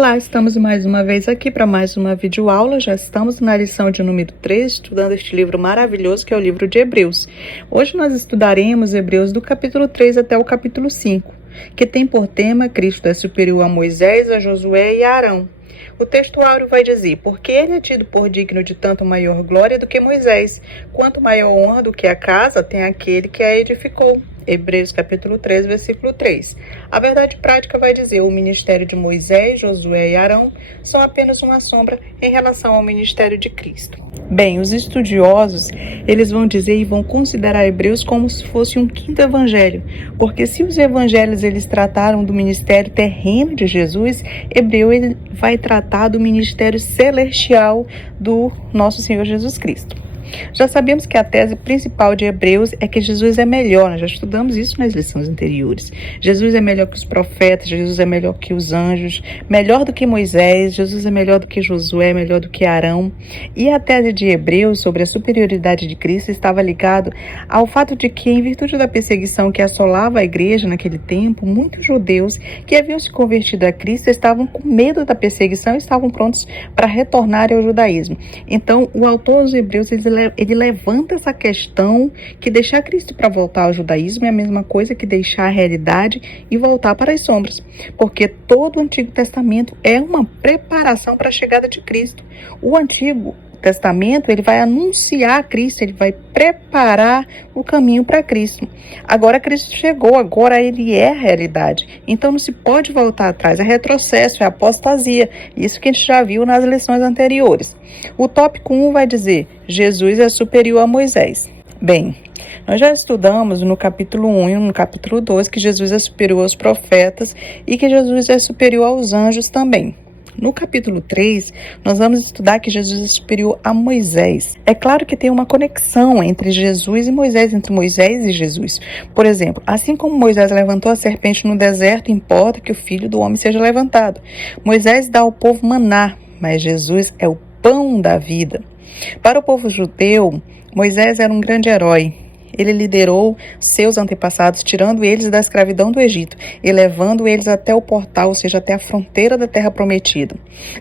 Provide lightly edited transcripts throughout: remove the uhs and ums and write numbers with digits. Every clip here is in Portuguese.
Olá, estamos mais uma vez aqui para mais uma videoaula. Já estamos na lição de número 3, estudando este livro maravilhoso que é o livro de Hebreus. Hoje nós estudaremos Hebreus do capítulo 3 até o capítulo 5, que tem por tema Cristo é superior a Moisés, a Josué e a Arão. O texto áureo vai dizer, porque ele é tido por digno de tanto maior glória do que Moisés, quanto maior honra do que a casa tem aquele que a edificou. Hebreus capítulo 3, versículo 3. A verdade prática vai dizer, o ministério de Moisés, Josué e Arão são apenas uma sombra em relação ao ministério de Cristo. Bem, os estudiosos, eles vão dizer e vão considerar Hebreus como se fosse um quinto evangelho, porque se os evangelhos eles trataram do ministério terreno de Jesus, Hebreu ele vai tratar do ministério celestial do nosso Senhor Jesus Cristo. Já sabemos que a tese principal de Hebreus é que Jesus é melhor, nós já estudamos isso nas lições anteriores. Jesus é melhor que os profetas, Jesus é melhor que os anjos, melhor do que Moisés, Jesus é melhor do que Josué, melhor do que Arão. E a tese de Hebreus sobre a superioridade de Cristo estava ligado ao fato de que, em virtude da perseguição que assolava a igreja naquele tempo, muitos judeus que haviam se convertido a Cristo estavam com medo da perseguição e estavam prontos para retornar ao judaísmo. Então, o autor dos Hebreus, ele levanta essa questão que deixar Cristo para voltar ao judaísmo é a mesma coisa que deixar a realidade e voltar para as sombras, porque todo o Antigo Testamento é uma preparação para a chegada de Cristo. O Antigo Testamento, ele vai anunciar Cristo, ele vai preparar o caminho para Cristo. Agora Cristo chegou, agora ele é a realidade. Então não se pode voltar atrás, é retrocesso, é apostasia. Isso que a gente já viu nas lições anteriores. O tópico 1 vai dizer, Jesus é superior a Moisés. Bem, nós já estudamos no capítulo 1 e no capítulo 2 que Jesus é superior aos profetas e que Jesus é superior aos anjos também. No capítulo 3, nós vamos estudar que Jesus é superior a Moisés. É claro que tem uma conexão entre Jesus e Moisés, entre Moisés e Jesus. Por exemplo, assim como Moisés levantou a serpente no deserto, importa que o Filho do Homem seja levantado. Moisés dá ao povo maná, mas Jesus é o pão da vida. Para o povo judeu, Moisés era um grande herói. Ele liderou seus antepassados, tirando eles da escravidão do Egito e levando eles até o portal, ou seja, até a fronteira da terra prometida.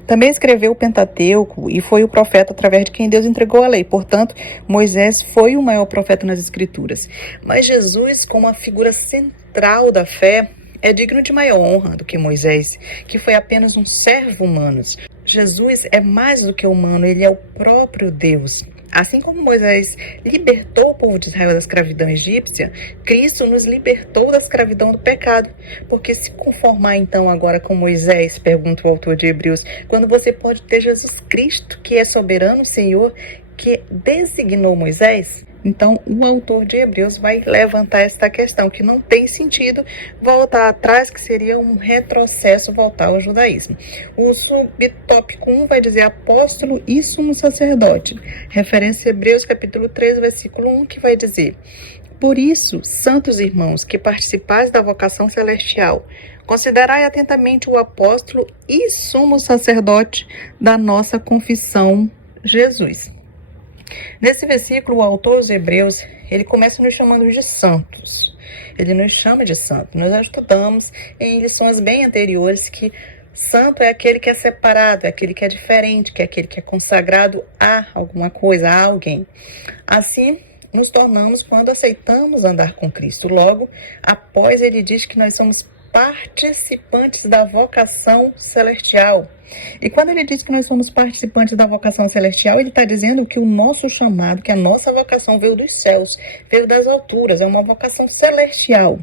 Também escreveu o Pentateuco e foi o profeta através de quem Deus entregou a lei. Portanto, Moisés foi o maior profeta nas Escrituras. Mas Jesus, como a figura central da fé, é digno de maior honra do que Moisés, que foi apenas um servo humano. Jesus é mais do que humano, ele é o próprio Deus. Assim como Moisés libertou o povo de Israel da escravidão egípcia, Cristo nos libertou da escravidão do pecado. Porque se conformar então agora com Moisés, pergunta o autor de Hebreus, quando você pode ter Jesus Cristo, que é soberano Senhor, que designou Moisés? Então, o autor de Hebreus vai levantar esta questão, que não tem sentido voltar atrás, que seria um retrocesso voltar ao judaísmo. O subtópico 1 vai dizer apóstolo e sumo sacerdote. Referência a Hebreus capítulo 3, versículo 1, que vai dizer, por isso, santos irmãos, que participais da vocação celestial, considerai atentamente o apóstolo e sumo sacerdote da nossa confissão, Jesus. Nesse versículo, o autor dos Hebreus, ele começa nos chamando de santos. Ele nos chama de santo. Nós já estudamos em lições bem anteriores que santo é aquele que é separado, é aquele que é diferente, que é aquele que é consagrado a alguma coisa, a alguém. Assim, nos tornamos quando aceitamos andar com Cristo. Logo, após ele diz que nós somos participantes da vocação celestial. E quando ele diz que nós somos participantes da vocação celestial, ele está dizendo que o nosso chamado, que a nossa vocação veio dos céus, veio das alturas, é uma vocação celestial.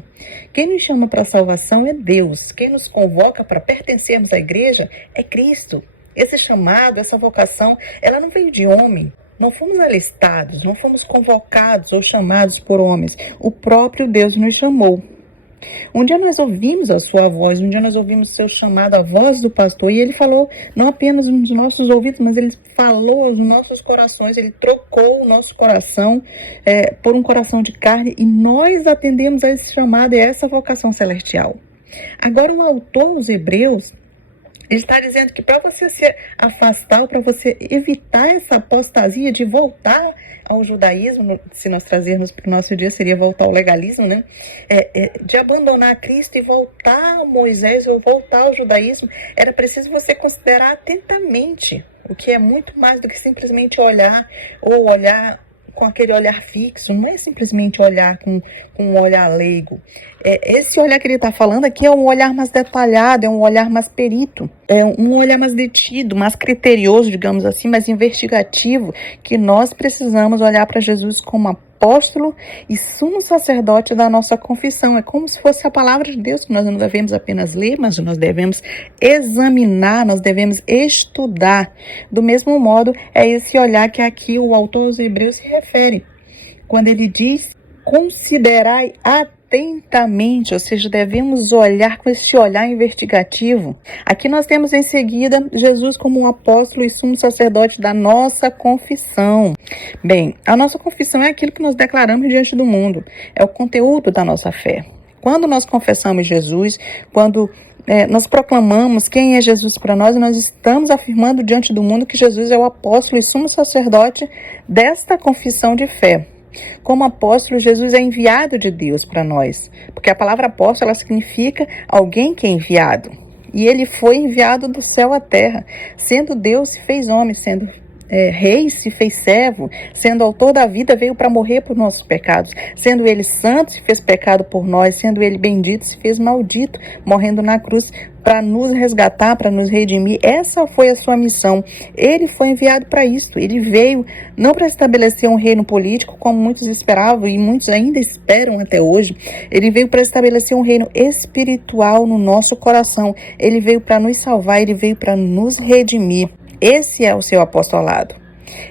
Quem nos chama para a salvação é Deus. Quem nos convoca para pertencermos à igreja é Cristo. Esse chamado, essa vocação, ela não veio de homem. Não fomos alistados, não fomos convocados ou chamados por homens. O próprio Deus nos chamou. Um dia nós ouvimos a sua voz, um dia nós ouvimos o seu chamado, a voz do pastor, e ele falou não apenas nos nossos ouvidos, mas ele falou aos nossos corações, ele trocou o nosso coração por um coração de carne, e nós atendemos a esse chamado e a essa vocação celestial. Agora o autor dos Hebreus, Ele está dizendo que para você se afastar, para você evitar essa apostasia de voltar ao judaísmo, se nós trazermos para o nosso dia, seria voltar ao legalismo, né? De abandonar Cristo e voltar a Moisés ou voltar ao judaísmo, era preciso você considerar atentamente, o que é muito mais do que simplesmente olhar ou olhar com aquele olhar fixo, não é simplesmente olhar com um olhar leigo. Esse olhar que ele está falando aqui é um olhar mais detalhado, é um olhar mais perito, é um olhar mais detido, mais criterioso, digamos assim, mais investigativo, que nós precisamos olhar para Jesus como apóstolo e sumo sacerdote da nossa confissão. É como se fosse a palavra de Deus, que nós não devemos apenas ler, mas nós devemos examinar, nós devemos estudar. Do mesmo modo, é esse olhar que aqui o autor aos Hebreus se refere, quando ele diz: considerai atentamente, ou seja, devemos olhar com esse olhar investigativo. Aqui nós temos em seguida Jesus como um apóstolo e sumo sacerdote da nossa confissão. Bem, a nossa confissão é aquilo que nós declaramos diante do mundo, é o conteúdo da nossa fé. Quando nós confessamos Jesus, quando nós proclamamos quem é Jesus para nós, nós estamos afirmando diante do mundo que Jesus é o apóstolo e sumo sacerdote desta confissão de fé. Como apóstolo, Jesus é enviado de Deus para nós, porque a palavra apóstolo, ela significa alguém que é enviado. E ele foi enviado do céu à terra, sendo Deus se fez homem, sendo rei se fez servo, sendo autor da vida, veio para morrer por nossos pecados, sendo ele santo se fez pecado por nós, sendo ele bendito se fez maldito, morrendo na cruz para nos resgatar, para nos redimir. Essa foi a sua missão. Ele foi enviado para isso. Ele veio não para estabelecer um reino político, como muitos esperavam e muitos ainda esperam até hoje. Ele veio para estabelecer um reino espiritual no nosso coração. Ele veio para nos salvar, ele veio para nos redimir. Esse é o seu apostolado.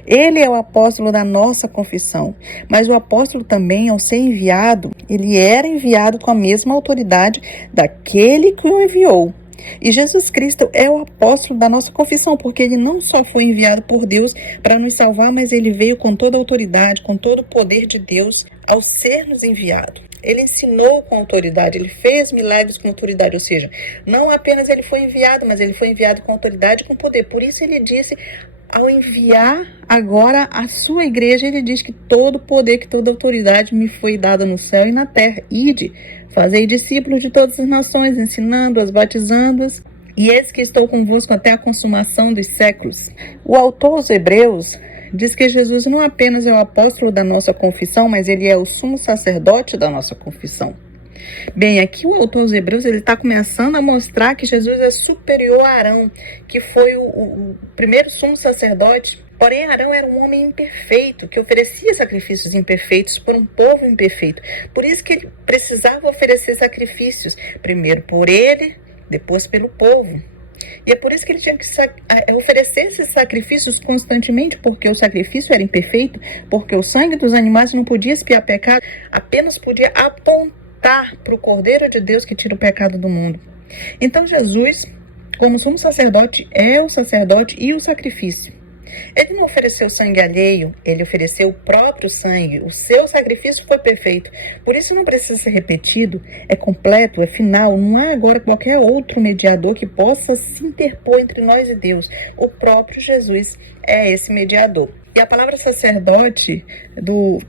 Ele é o apóstolo da nossa confissão, mas o apóstolo também, ao ser enviado, ele era enviado com a mesma autoridade daquele que o enviou. E Jesus Cristo é o apóstolo da nossa confissão, porque ele não só foi enviado por Deus para nos salvar, mas ele veio com toda a autoridade, com todo o poder de Deus ao ser nos enviado. Ele ensinou com autoridade, ele fez milagres com autoridade, ou seja, não apenas ele foi enviado, mas ele foi enviado com autoridade e com poder. Por isso ele disse, ao enviar agora a sua igreja, ele diz que todo poder, que toda autoridade me foi dada no céu e na terra. Ide, fazei discípulos de todas as nações, ensinando-as, batizando-as, e eis que estou convosco até a consumação dos séculos. O autor aos Hebreus diz que Jesus não apenas é o apóstolo da nossa confissão, mas ele é o sumo sacerdote da nossa confissão. Bem, aqui o autor aos Hebreus ele está começando a mostrar que Jesus é superior a Arão, que foi o primeiro sumo sacerdote. Porém, Arão era um homem imperfeito, que oferecia sacrifícios imperfeitos por um povo imperfeito. Por isso que ele precisava oferecer sacrifícios, primeiro por ele, depois pelo povo. E é por isso que ele tinha que oferecer esses sacrifícios constantemente, porque o sacrifício era imperfeito, porque o sangue dos animais não podia expiar pecado, apenas podia apontar para o Cordeiro de Deus que tira o pecado do mundo. Então Jesus, como sumo sacerdote, é o sacerdote e o sacrifício. Ele não ofereceu sangue alheio, ele ofereceu o próprio sangue. O seu sacrifício foi perfeito. Por isso não precisa ser repetido, é completo, é final. Não há agora qualquer outro mediador que possa se interpor entre nós e Deus. O próprio Jesus é esse mediador. E a palavra sacerdote,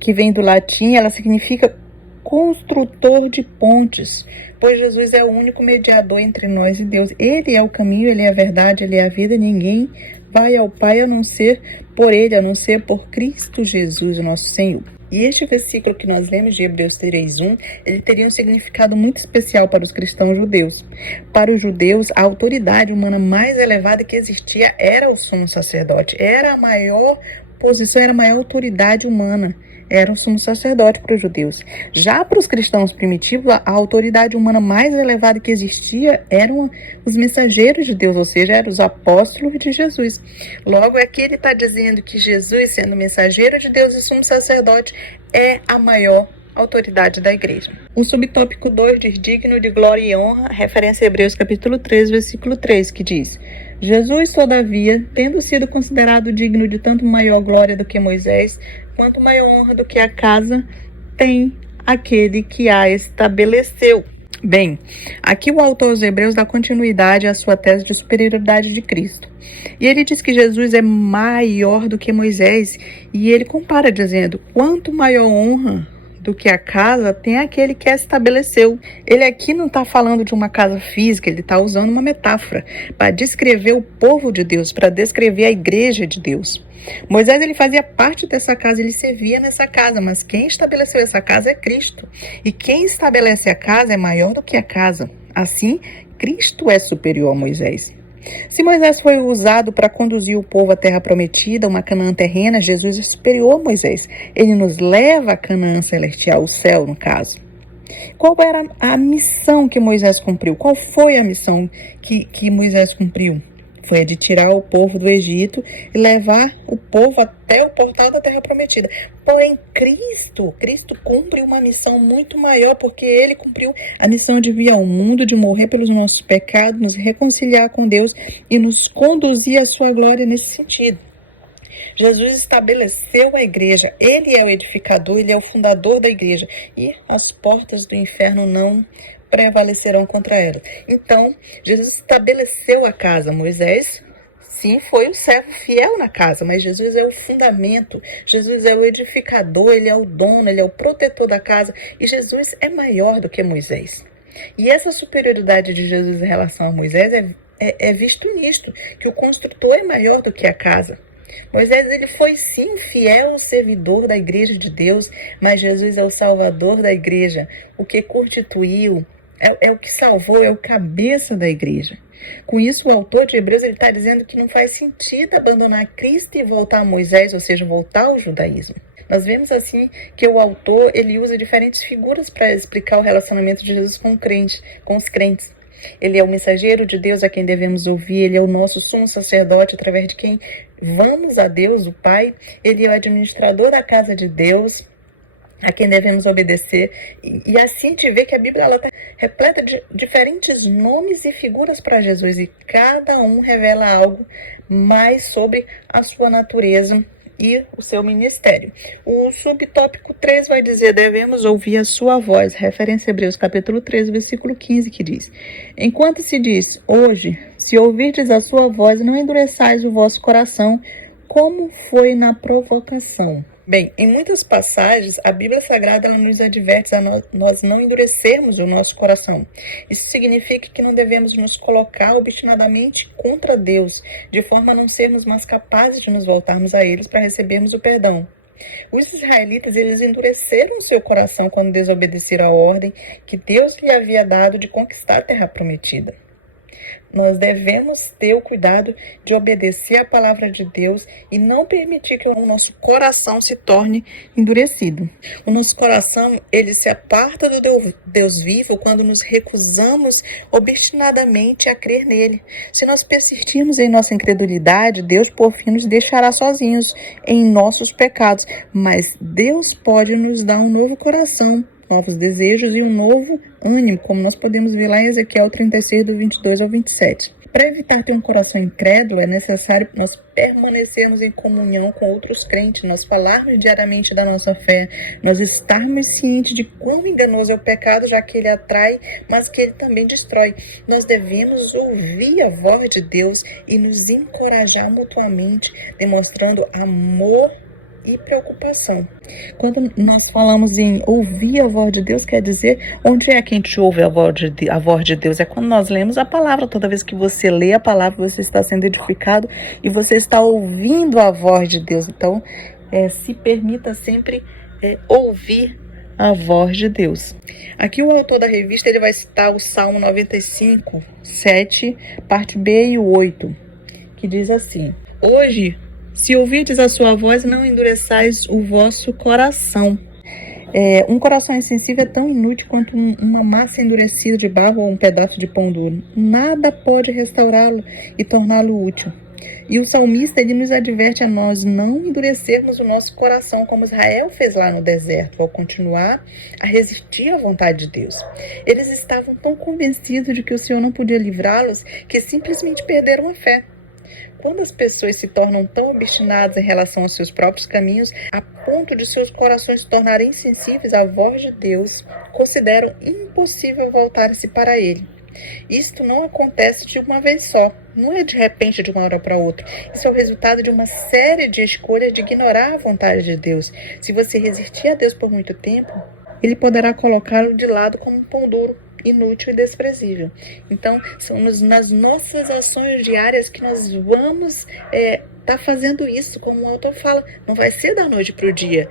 que vem do latim, ela significa construtor de pontes, pois Jesus é o único mediador entre nós e Deus. Ele é o caminho, ele é a verdade, ele é a vida. Ninguém vai ao Pai a não ser por ele, a não ser por Cristo Jesus, o nosso Senhor. E este versículo que nós lemos de Hebreus 3:1, ele teria um significado muito especial para os cristãos judeus. Para os judeus, a autoridade humana mais elevada que existia era o sumo sacerdote. Era a maior posição, era a maior autoridade humana. Era o sumo sacerdote para os judeus. Já para os cristãos primitivos, a autoridade humana mais elevada que existia eram os mensageiros de Deus, ou seja, eram os apóstolos de Jesus. Logo, aqui ele está dizendo que Jesus, sendo mensageiro de Deus e sumo sacerdote, é a maior autoridade da igreja. O subtópico 2 diz digno de glória e honra, referência a Hebreus capítulo 3, versículo 3, que diz: Jesus, todavia, tendo sido considerado digno de tanto maior glória do que Moisés, quanto maior honra do que a casa, tem aquele que a estabeleceu. Bem, aqui o autor aos Hebreus dá continuidade à sua tese de superioridade de Cristo. E ele diz que Jesus é maior do que Moisés, e ele compara dizendo: quanto maior honra do que a casa tem aquele que a estabeleceu. Ele aqui não está falando de uma casa física, ele está usando uma metáfora para descrever o povo de Deus, para descrever a igreja de Deus. Moisés, ele fazia parte dessa casa, ele servia nessa casa, mas quem estabeleceu essa casa é Cristo. E quem estabelece a casa é maior do que a casa. Assim, Cristo é superior a Moisés. Se Moisés foi usado para conduzir o povo à terra prometida, uma Canaã terrena, Jesus é superior a Moisés. Ele nos leva à Canaã celestial, o céu, no caso. Qual era a missão que Moisés cumpriu? Qual foi a missão que Moisés cumpriu? Foi a de tirar o povo do Egito e levar o povo até o portal da terra prometida. Porém, Cristo cumpre uma missão muito maior, porque ele cumpriu a missão de vir ao mundo, de morrer pelos nossos pecados, nos reconciliar com Deus e nos conduzir à sua glória nesse sentido. Jesus estabeleceu a igreja, ele é o edificador, ele é o fundador da igreja, e as portas do inferno não prevalecerão contra ela. Então, Jesus estabeleceu a casa. Moisés, sim, foi o servo fiel na casa, mas Jesus é o fundamento, Jesus é o edificador, ele é o dono, ele é o protetor da casa, e Jesus é maior do que Moisés. E essa superioridade de Jesus em relação a Moisés é visto nisto, que o construtor é maior do que a casa. Moisés, ele foi sim fiel servidor da igreja de Deus, mas Jesus é o salvador da igreja, o que constituiu, é o que salvou, é o cabeça da igreja. Com isso, o autor de Hebreus está dizendo que não faz sentido abandonar Cristo e voltar a Moisés, ou seja, voltar ao judaísmo. Nós vemos assim que o autor ele usa diferentes figuras para explicar o relacionamento de Jesus com os crentes. Ele é o mensageiro de Deus a quem devemos ouvir, ele é o nosso sumo sacerdote através de quem vamos a Deus, o Pai. Ele é o administrador da casa de Deus, a quem devemos obedecer. E assim a gente vê que a Bíblia está repleta de diferentes nomes e figuras para Jesus, e cada um revela algo mais sobre a sua natureza e o seu ministério. O subtópico 3 vai dizer: devemos ouvir a sua voz, referência a Hebreus capítulo 13, versículo 15, que diz: enquanto se diz hoje, se ouvirdes a sua voz, não endureçais o vosso coração, como foi na provocação. Bem, em muitas passagens, a Bíblia Sagrada ela nos adverte a nós não endurecermos o nosso coração. Isso significa que não devemos nos colocar obstinadamente contra Deus, de forma a não sermos mais capazes de nos voltarmos a eles para recebermos o perdão. Os israelitas, eles endureceram o seu coração quando desobedeceram a ordem que Deus lhe havia dado de conquistar a terra prometida. Nós devemos ter o cuidado de obedecer a palavra de Deus e não permitir que o nosso coração se torne endurecido. O nosso coração, ele se aparta do Deus vivo quando nos recusamos obstinadamente a crer nele. Se nós persistirmos em nossa incredulidade, Deus por fim nos deixará sozinhos em nossos pecados. Mas Deus pode nos dar um novo coração, novos desejos e um novo ânimo, como nós podemos ver lá em Ezequiel 36, do 22 ao 27. Para evitar ter um coração incrédulo, é necessário nós permanecermos em comunhão com outros crentes, nós falarmos diariamente da nossa fé, nós estarmos cientes de quão enganoso é o pecado, já que ele atrai, mas que ele também destrói. Nós devemos ouvir a voz de Deus e nos encorajar mutuamente, demonstrando amor e preocupação. Quando nós falamos em ouvir a voz de Deus, quer dizer, onde é que a gente ouve a voz de Deus? É quando nós lemos a palavra. Toda vez que você lê a palavra, você está sendo edificado e você está ouvindo a voz de Deus. Então, se permita sempre ouvir a voz de Deus. Aqui o autor da revista ele vai citar o Salmo 95, 7, parte B e 8, que diz assim: hoje, se ouvirdes a sua voz, não endureçais o vosso coração. Um coração insensível é tão inútil quanto uma massa endurecida de barro ou um pedaço de pão duro. Nada pode restaurá-lo e torná-lo útil. E o salmista ele nos adverte a nós não endurecermos o nosso coração, como Israel fez lá no deserto, ao continuar a resistir à vontade de Deus. Eles estavam tão convencidos de que o Senhor não podia livrá-los que simplesmente perderam a fé. Quando as pessoas se tornam tão obstinadas em relação aos seus próprios caminhos, a ponto de seus corações se tornarem insensíveis à voz de Deus, consideram impossível voltar-se para Ele. Isto não acontece de uma vez só, não é de repente de uma hora para outra. Isso é o resultado de uma série de escolhas de ignorar a vontade de Deus. Se você resistir a Deus por muito tempo, Ele poderá colocá-lo de lado como um pão duro, inútil e desprezível. Então, são nas nossas ações diárias que nós vamos tá fazendo isso, como o autor fala, não vai ser da noite para o dia.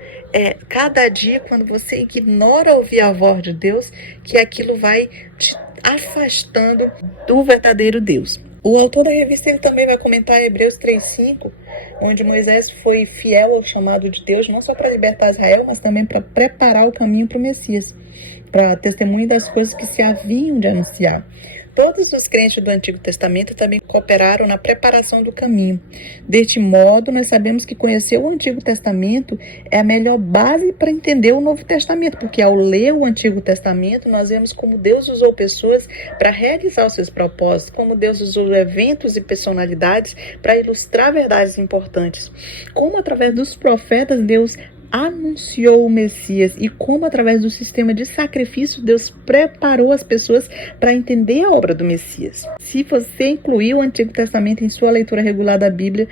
Cada dia, quando você ignora ouvir a voz de Deus, que aquilo vai te afastando do verdadeiro Deus. O autor da revista ele também vai comentar Hebreus 3:5, onde Moisés foi fiel ao chamado de Deus, não só para libertar Israel, mas também para preparar o caminho para o Messias, para testemunho das coisas que se haviam de anunciar. Todos os crentes do Antigo Testamento também cooperaram na preparação do caminho. Deste modo, nós sabemos que conhecer o Antigo Testamento é a melhor base para entender o Novo Testamento, porque ao ler o Antigo Testamento, nós vemos como Deus usou pessoas para realizar os seus propósitos, como Deus usou eventos e personalidades para ilustrar verdades importantes, como através dos profetas Deus anunciou o Messias e como através do sistema de sacrifício Deus preparou as pessoas para entender a obra do Messias. Se você incluir o Antigo Testamento em sua leitura regular da Bíblia,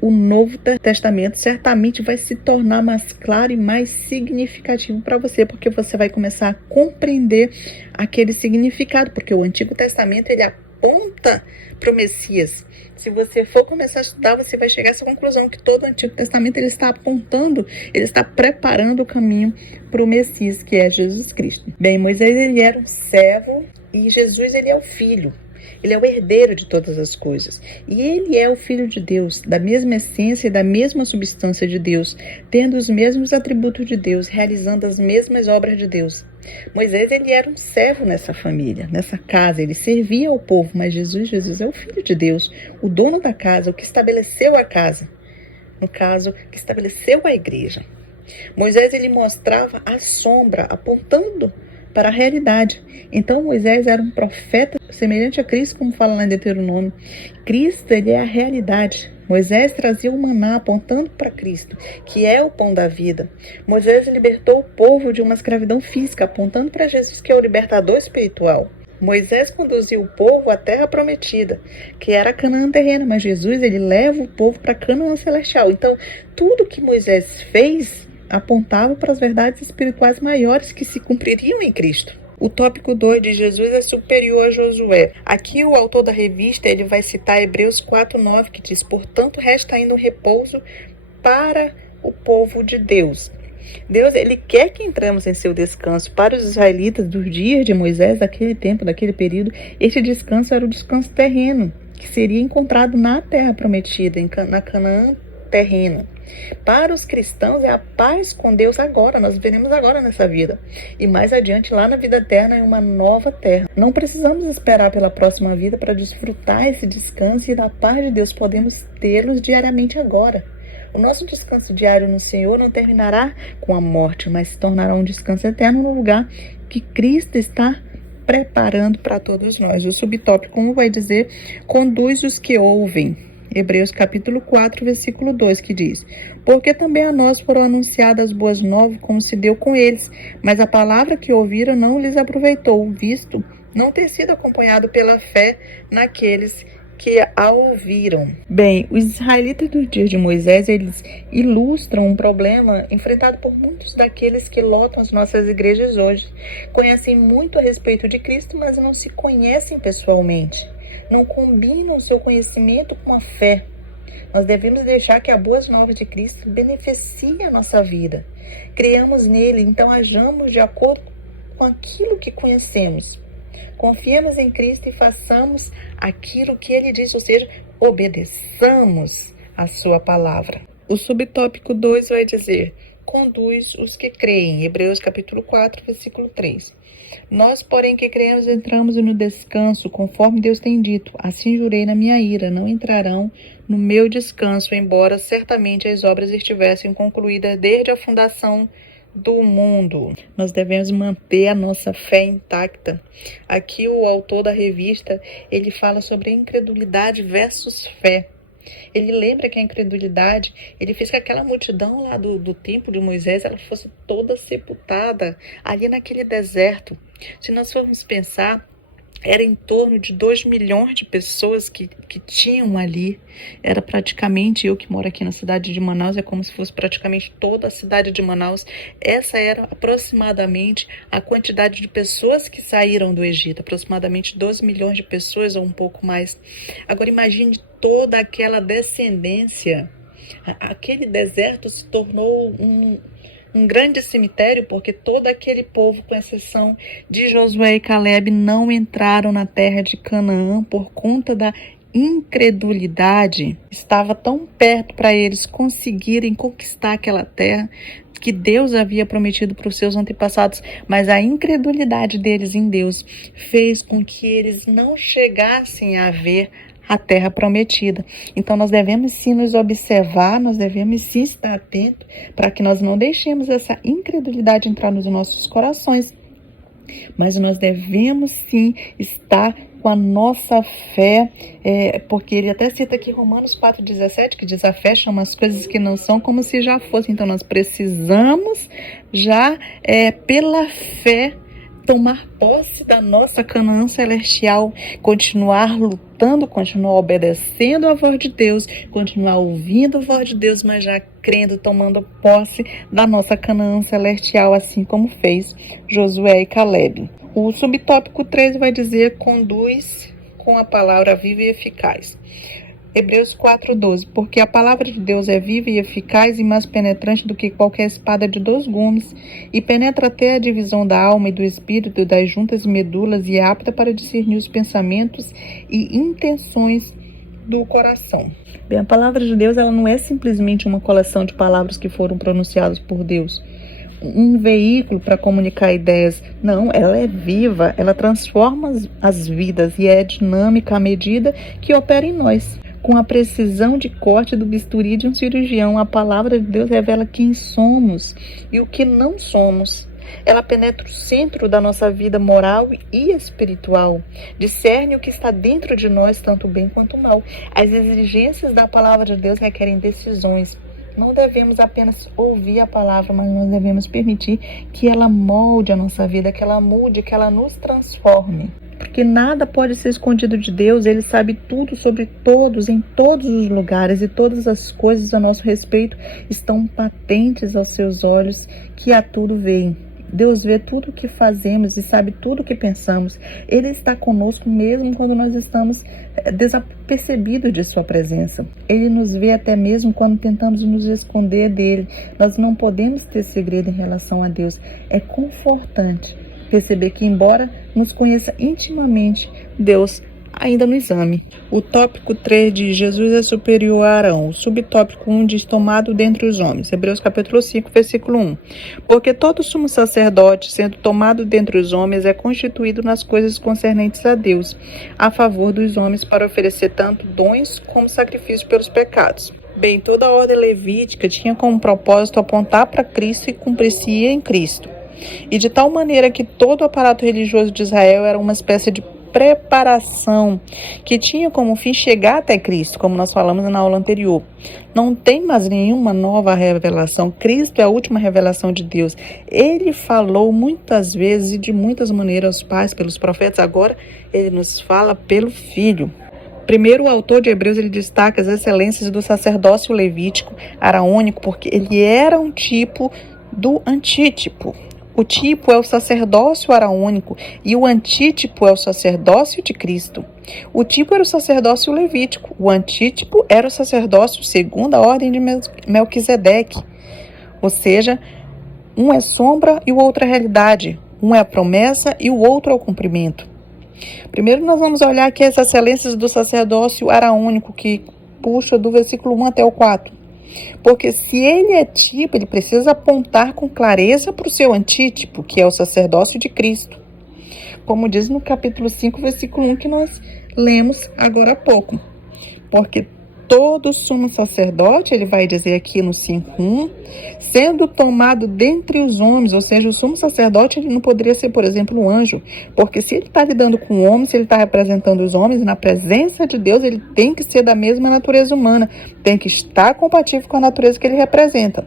o Novo Testamento certamente vai se tornar mais claro e mais significativo para você, porque você vai começar a compreender aquele significado, porque o Antigo Testamento ele aponta para o Messias. Se você for começar a estudar, você vai chegar a essa conclusão, que todo o Antigo Testamento ele está apontando, ele está preparando o caminho para o Messias, que é Jesus Cristo. Bem, Moisés ele era um servo e Jesus ele é o filho. Ele é o herdeiro de todas as coisas. E ele é o Filho de Deus, da mesma essência e da mesma substância de Deus, tendo os mesmos atributos de Deus, realizando as mesmas obras de Deus. Moisés ele era um servo nessa família, nessa casa, ele servia ao povo, mas Jesus é o Filho de Deus, o dono da casa, o que estabeleceu a casa, no caso, que estabeleceu a igreja. Moisés ele mostrava a sombra, apontando para a realidade. Então Moisés era um profeta semelhante a Cristo, como fala lá em Deuteronômio. Cristo ele é a realidade. Moisés trazia o maná apontando para Cristo, que é o pão da vida. Moisés libertou o povo de uma escravidão física, apontando para Jesus, que é o libertador espiritual. Moisés conduziu o povo à terra prometida, que era Canaã terrena, mas Jesus ele leva o povo para Canaã celestial. Então, tudo que Moisés fez apontava para as verdades espirituais maiores que se cumpririam em Cristo. O tópico 2 de Jesus é superior a Josué. Aqui o autor da revista ele vai citar Hebreus 4:9, que diz: portanto, resta ainda um repouso para o povo de Deus. Deus ele quer que entremos em seu descanso. Para os israelitas dos dias de Moisés, daquele tempo, daquele período, este descanso era o descanso terreno, que seria encontrado na terra prometida, na Canaã terrena. Para os cristãos é a paz com Deus agora, nós veremos agora nessa vida. E mais adiante, lá na vida eterna, é uma nova terra. Não precisamos esperar pela próxima vida para desfrutar esse descanso e da paz de Deus. Podemos tê-los diariamente agora. O nosso descanso diário no Senhor não terminará com a morte, mas se tornará um descanso eterno no lugar que Cristo está preparando para todos nós. O subtópico 1 vai dizer: conduz os que ouvem. Hebreus capítulo 4, versículo 2, que diz: porque também a nós foram anunciadas boas novas, como se deu com eles, mas a palavra que ouviram não lhes aproveitou, visto não ter sido acompanhado pela fé naqueles que a ouviram. Bem, os israelitas dos dias de Moisés, eles ilustram um problema enfrentado por muitos daqueles que lotam as nossas igrejas hoje. Conhecem muito a respeito de Cristo, mas não se conhecem pessoalmente. Não combinam o seu conhecimento com a fé. Nós devemos deixar que a boas novas de Cristo beneficie a nossa vida. Criamos nele, então hajamos de acordo com aquilo que conhecemos. Confiemos em Cristo e façamos aquilo que ele diz, ou seja, obedeçamos a sua palavra. O subtópico 2 vai dizer: conduz os que creem. Hebreus capítulo 4, versículo 3. Nós, porém, que cremos, entramos no descanso, conforme Deus tem dito: assim jurei na minha ira, não entrarão no meu descanso, embora certamente as obras estivessem concluídas desde a fundação do mundo. Nós devemos manter a nossa fé intacta. Aqui o autor da revista, ele fala sobre incredulidade versus fé. Ele lembra que a incredulidade, ele fez que aquela multidão lá do templo de Moisés, ela fosse toda sepultada ali naquele deserto. Se nós formos pensar, era em torno de 2 milhões de pessoas que tinham ali. Era praticamente, eu que moro aqui na cidade de Manaus, é como se fosse praticamente toda a cidade de Manaus. Essa era aproximadamente a quantidade de pessoas que saíram do Egito, aproximadamente 12 milhões de pessoas ou um pouco mais. Agora imagine toda aquela descendência. Aquele deserto se tornou um grande cemitério, porque todo aquele povo, com exceção de Josué e Caleb, não entraram na terra de Canaã por conta da incredulidade. Estava tão perto para eles conseguirem conquistar aquela terra que Deus havia prometido para os seus antepassados, mas a incredulidade deles em Deus fez com que eles não chegassem a ver a terra prometida. Então nós devemos sim nos observar, nós devemos sim estar atentos para que nós não deixemos essa incredulidade entrar nos nossos corações. Mas nós devemos sim estar com a nossa fé, porque ele até cita aqui Romanos 4,17, que diz: a fé chama as coisas que não são como se já fossem. Então nós precisamos já pela fé tomar posse da nossa Canaã celestial, continuar lutando, continuar obedecendo a voz de Deus, continuar ouvindo a voz de Deus, mas já crendo, tomando posse da nossa Canaã celestial, assim como fez Josué e Caleb. O subtópico 3 vai dizer: conduz com a palavra viva e eficaz. Hebreus 4,12, porque a palavra de Deus é viva e eficaz e mais penetrante do que qualquer espada de 2 gumes, e penetra até a divisão da alma e do espírito, das juntas e medulas, e é apta para discernir os pensamentos e intenções do coração. Bem, a palavra de Deus, ela não é simplesmente uma coleção de palavras que foram pronunciadas por Deus, um veículo para comunicar ideias. Não, ela é viva, ela transforma as vidas e é dinâmica à medida que opera em nós. Com a precisão de corte do bisturi de um cirurgião, a palavra de Deus revela quem somos e o que não somos. Ela penetra o centro da nossa vida moral e espiritual. Discerne o que está dentro de nós, tanto bem quanto mal. As exigências da palavra de Deus requerem decisões. Não devemos apenas ouvir a palavra, mas nós devemos permitir que ela molde a nossa vida, que ela mude, que ela nos transforme. Porque nada pode ser escondido de Deus. Ele sabe tudo sobre todos, em todos os lugares, e todas as coisas a nosso respeito estão patentes aos seus olhos, que a tudo veem. Deus vê tudo o que fazemos e sabe tudo o que pensamos. Ele está conosco mesmo quando nós estamos desapercebidos de sua presença. Ele nos vê até mesmo quando tentamos nos esconder dele. Nós não podemos ter segredo em relação a Deus. É confortante perceber que, embora nos conheça intimamente, Deus ainda nos ame. O tópico 3 diz: Jesus é superior a Arão. O subtópico 1 diz: tomado dentre os homens. Hebreus capítulo 5, versículo 1. Porque todo sumo sacerdote, sendo tomado dentre os homens, é constituído nas coisas concernentes a Deus, a favor dos homens, para oferecer tanto dons como sacrifícios pelos pecados. Bem, toda a ordem levítica tinha como propósito apontar para Cristo e cumprir-se em Cristo. E de tal maneira que todo o aparato religioso de Israel era uma espécie de preparação que tinha como fim chegar até Cristo, como nós falamos na aula anterior. Não tem mais nenhuma nova revelação. Cristo é a última revelação de Deus. Ele falou muitas vezes e de muitas maneiras aos pais, pelos profetas. Agora ele nos fala pelo Filho. Primeiro, o autor de Hebreus, ele destaca as excelências do sacerdócio levítico araônico, porque ele era um tipo do antítipo. O tipo é o sacerdócio araônico e o antítipo é o sacerdócio de Cristo. O tipo era o sacerdócio levítico, o antítipo era o sacerdócio segundo a ordem de Melquisedeque. Ou seja, um é sombra e o outro é realidade. Um é a promessa e o outro é o cumprimento. Primeiro nós vamos olhar aqui as excelências do sacerdócio araônico, que puxa do versículo 1 até o 4. Porque se ele é tipo, ele precisa apontar com clareza para o seu antítipo, que é o sacerdócio de Cristo. Como diz no capítulo 5, versículo 1, que nós lemos agora há pouco. Porque todo sumo sacerdote, ele vai dizer aqui no 5:1, sendo tomado dentre os homens, ou seja, o sumo sacerdote ele não poderia ser, por exemplo, um anjo, porque se ele está lidando com homens, se ele está representando os homens na presença de Deus, ele tem que ser da mesma natureza humana, tem que estar compatível com a natureza que ele representa.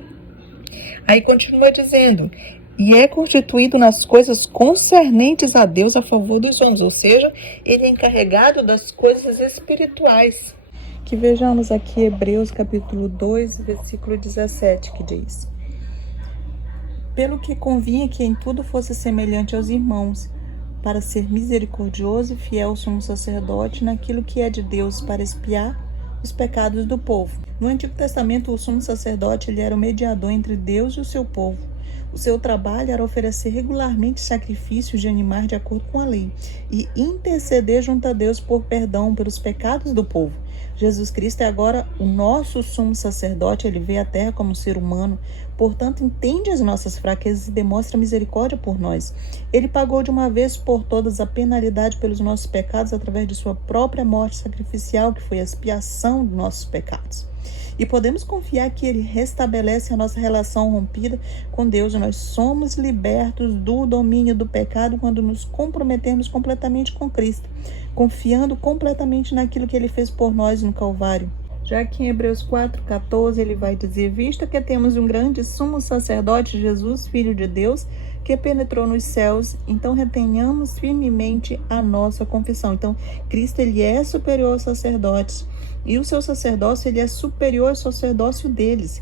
Aí continua dizendo, e é constituído nas coisas concernentes a Deus a favor dos homens, ou seja, ele é encarregado das coisas espirituais. Que vejamos aqui Hebreus capítulo 2, versículo 17, que diz: pelo que convinha que em tudo fosse semelhante aos irmãos, para ser misericordioso e fiel sumo sacerdote naquilo que é de Deus, para expiar os pecados do povo. No Antigo Testamento, o sumo sacerdote ele era o mediador entre Deus e o seu povo. O seu trabalho era oferecer regularmente sacrifícios de animais de acordo com a lei e interceder junto a Deus por perdão pelos pecados do povo. Jesus Cristo é agora o nosso sumo sacerdote, ele vê a terra como ser humano, portanto entende as nossas fraquezas e demonstra misericórdia por nós. Ele pagou de uma vez por todas a penalidade pelos nossos pecados através de sua própria morte sacrificial, que foi a expiação dos nossos pecados. E podemos confiar que ele restabelece a nossa relação rompida com Deus. Nós somos libertos do domínio do pecado quando nos comprometemos completamente com Cristo, confiando completamente naquilo que ele fez por nós no Calvário. Já que em Hebreus 4,14 ele vai dizer, visto que temos um grande sumo sacerdote, Jesus, Filho de Deus, que penetrou nos céus, então retenhamos firmemente a nossa confissão. Então, Cristo ele é superior aos sacerdotes, e o seu sacerdócio ele é superior ao sacerdócio deles,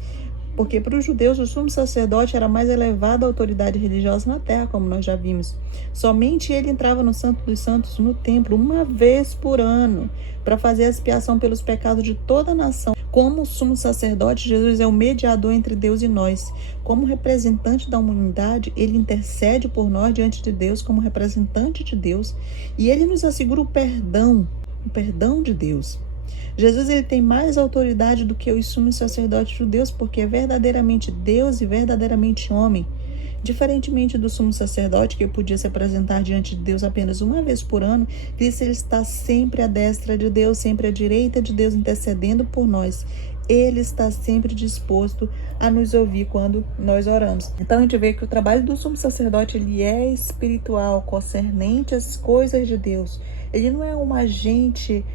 porque para os judeus o sumo sacerdote era a mais elevada autoridade religiosa na terra, como nós já vimos. Somente ele entrava no Santo dos Santos, no templo, uma vez por ano, para fazer a expiação pelos pecados de toda a nação. Como sumo sacerdote, Jesus é o mediador entre Deus e nós. Como representante da humanidade, ele intercede por nós diante de Deus como representante de Deus, e ele nos assegura o perdão de Deus. Jesus ele tem mais autoridade do que os sumos sacerdotes judeus, porque é verdadeiramente Deus e verdadeiramente homem. Diferentemente do sumo sacerdote, que podia se apresentar diante de Deus apenas uma vez por ano, Cristo ele está sempre à destra de Deus, sempre à direita de Deus, intercedendo por nós. Ele está sempre disposto a nos ouvir quando nós oramos. Então a gente vê que o trabalho do sumo sacerdote ele é espiritual, concernente às coisas de Deus. Ele não é um agente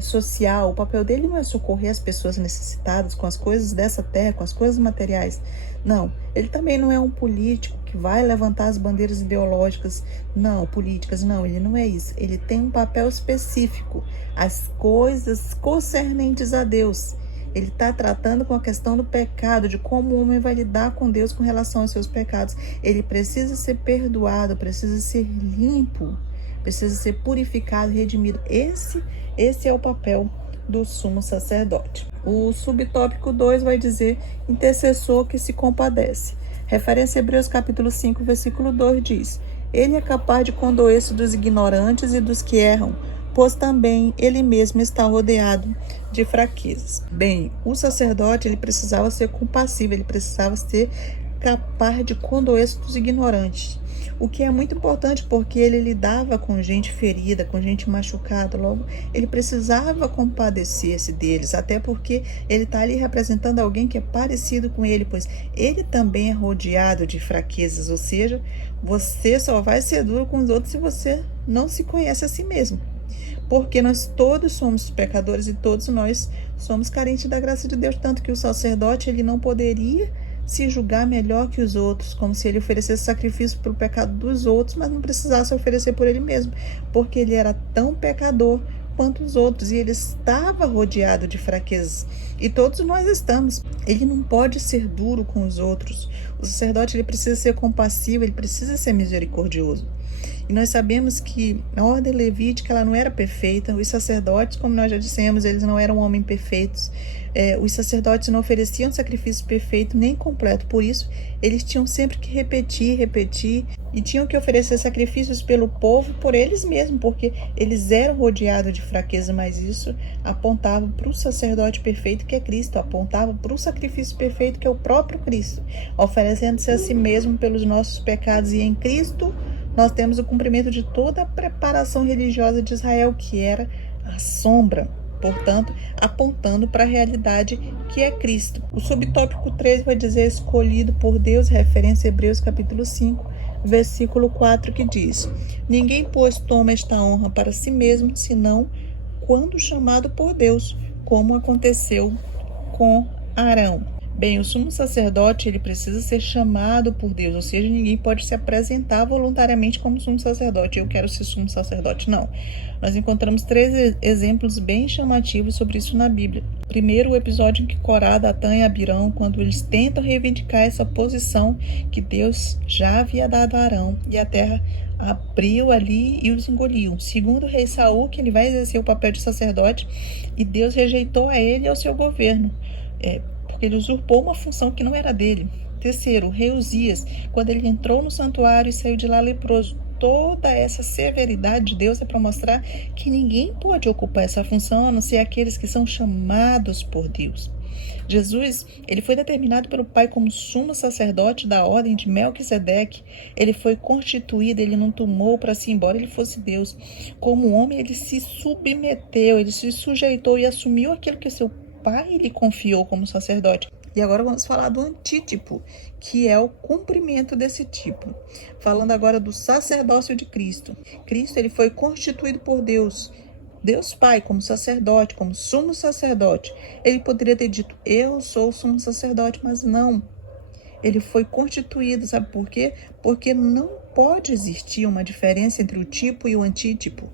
social, o papel dele não é socorrer as pessoas necessitadas com as coisas dessa terra, com as coisas materiais. Não, ele também não é um político que vai levantar as bandeiras ideológicas, não, políticas, não, ele não é isso. Ele tem um papel específico, as coisas concernentes a Deus. Ele está tratando com a questão do pecado, de como o homem vai lidar com Deus com relação aos seus pecados. Ele precisa ser perdoado, precisa ser limpo, precisa ser purificado, redimido. Esse é o papel do sumo sacerdote. O subtópico 2 vai dizer intercessor que se compadece. Referência a Hebreus capítulo 5, versículo 2 diz, ele é capaz de condoer-se dos ignorantes e dos que erram, pois também ele mesmo está rodeado de fraquezas. Bem, o sacerdote ele precisava ser compassivo, ele precisava ser capaz de condoer-se dos ignorantes, o que é muito importante porque ele lidava com gente ferida, com gente machucada, logo ele precisava compadecer-se deles, até porque ele está ali representando alguém que é parecido com ele, pois ele também é rodeado de fraquezas, ou seja, você só vai ser duro com os outros se você não se conhece a si mesmo. Porque nós todos somos pecadores e todos nós somos carentes da graça de Deus, tanto que o sacerdote ele não poderia se julgar melhor que os outros, como se ele oferecesse sacrifício pelo pecado dos outros, mas não precisasse oferecer por ele mesmo, porque ele era tão pecador quanto os outros e ele estava rodeado de fraquezas, e todos nós estamos. Ele não pode ser duro com os outros. O sacerdote ele precisa ser compassivo, ele precisa ser misericordioso. E nós sabemos que a ordem levítica ela não era perfeita. Os sacerdotes, como nós já dissemos, eles não eram homens perfeitos. Os sacerdotes não ofereciam sacrifício perfeito nem completo. Por isso, eles tinham sempre que repetir e tinham que oferecer sacrifícios pelo povo, por eles mesmos, porque eles eram rodeados de fraqueza, mas isso apontava para o sacerdote perfeito que é Cristo, apontava para o sacrifício perfeito que é o próprio Cristo, oferecendo-se a si mesmo pelos nossos pecados. E em Cristo nós temos o cumprimento de toda a preparação religiosa de Israel, que era a sombra. portanto, apontando para a realidade que é Cristo. O subtópico 3 vai dizer escolhido por Deus, referência a Hebreus capítulo 5, versículo 4, que diz: ninguém, pois, toma esta honra para si mesmo, senão quando chamado por Deus, como aconteceu com Arão. Bem, o sumo sacerdote, ele precisa ser chamado por Deus, ou seja, ninguém pode se apresentar voluntariamente como sumo sacerdote. Eu quero ser sumo sacerdote, não. Nós encontramos 3 exemplos bem chamativos sobre isso na Bíblia. Primeiro, o episódio em que Corá, Datã e Abirão, quando eles tentam reivindicar essa posição que Deus já havia dado a Arão, e a terra abriu ali e os engoliu. Segundo, o rei Saul, que ele vai exercer o papel de sacerdote, e Deus rejeitou a ele e ao seu governo, porque ele usurpou uma função que não era dele. Terceiro, o rei Uzias, quando ele entrou no santuário e saiu de lá leproso. Toda essa severidade de Deus é para mostrar que ninguém pode ocupar essa função a não ser aqueles que são chamados por Deus. Jesus, ele foi determinado pelo Pai como sumo sacerdote da ordem de Melquisedeque. Ele foi constituído, ele não tomou para si, embora ele fosse Deus. Como homem, ele se submeteu, ele se sujeitou e assumiu aquilo que seu Pai lhe confiou como sacerdote. E agora vamos falar do antítipo, que é o cumprimento desse tipo. Falando agora do sacerdócio de Cristo. Cristo, ele foi constituído por Deus, Deus Pai, como sacerdote, como sumo sacerdote. Ele poderia ter dito, eu sou o sumo sacerdote, mas não. Ele foi constituído, sabe por quê? Porque não pode existir uma diferença entre o tipo e o antítipo.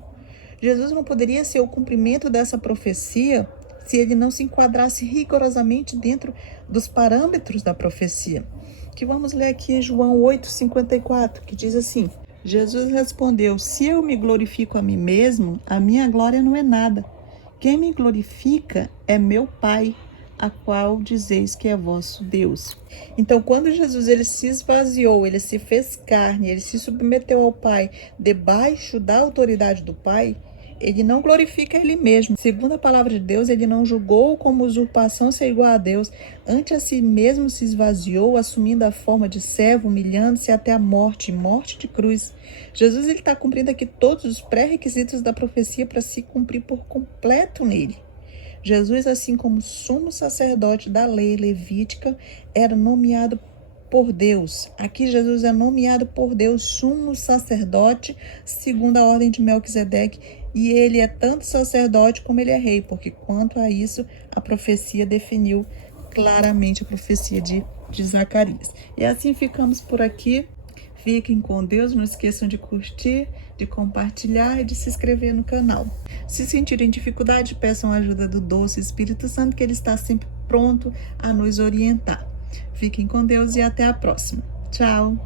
Jesus não poderia ser o cumprimento dessa profecia se ele não se enquadrasse rigorosamente dentro dos parâmetros da profecia. Que vamos ler aqui em João 8,54, que diz assim: Jesus respondeu, se eu me glorifico a mim mesmo, a minha glória não é nada. Quem me glorifica é meu Pai, a qual dizeis que é vosso Deus. Então, quando Jesus ele se esvaziou, ele se fez carne, ele se submeteu ao Pai, debaixo da autoridade do Pai, ele não glorifica ele mesmo. Segundo a palavra de Deus, ele não julgou como usurpação ser igual a Deus. Antes a si mesmo se esvaziou, assumindo a forma de servo, humilhando-se até a morte, morte de cruz. Jesus está cumprindo aqui todos os pré-requisitos da profecia para se cumprir por completo nele. Jesus, assim como sumo sacerdote da lei levítica, era nomeado por Deus. Aqui Jesus é nomeado por Deus sumo sacerdote, segundo a ordem de Melquisedeque, e ele é tanto sacerdote como ele é rei, porque quanto a isso a profecia definiu claramente a profecia de Zacarias. E assim ficamos por aqui. Fiquem com Deus, não esqueçam de curtir, de compartilhar e de se inscrever no canal. Se sentirem dificuldade, peçam a ajuda do doce Espírito Santo, que ele está sempre pronto a nos orientar. Fiquem com Deus e até a próxima. Tchau!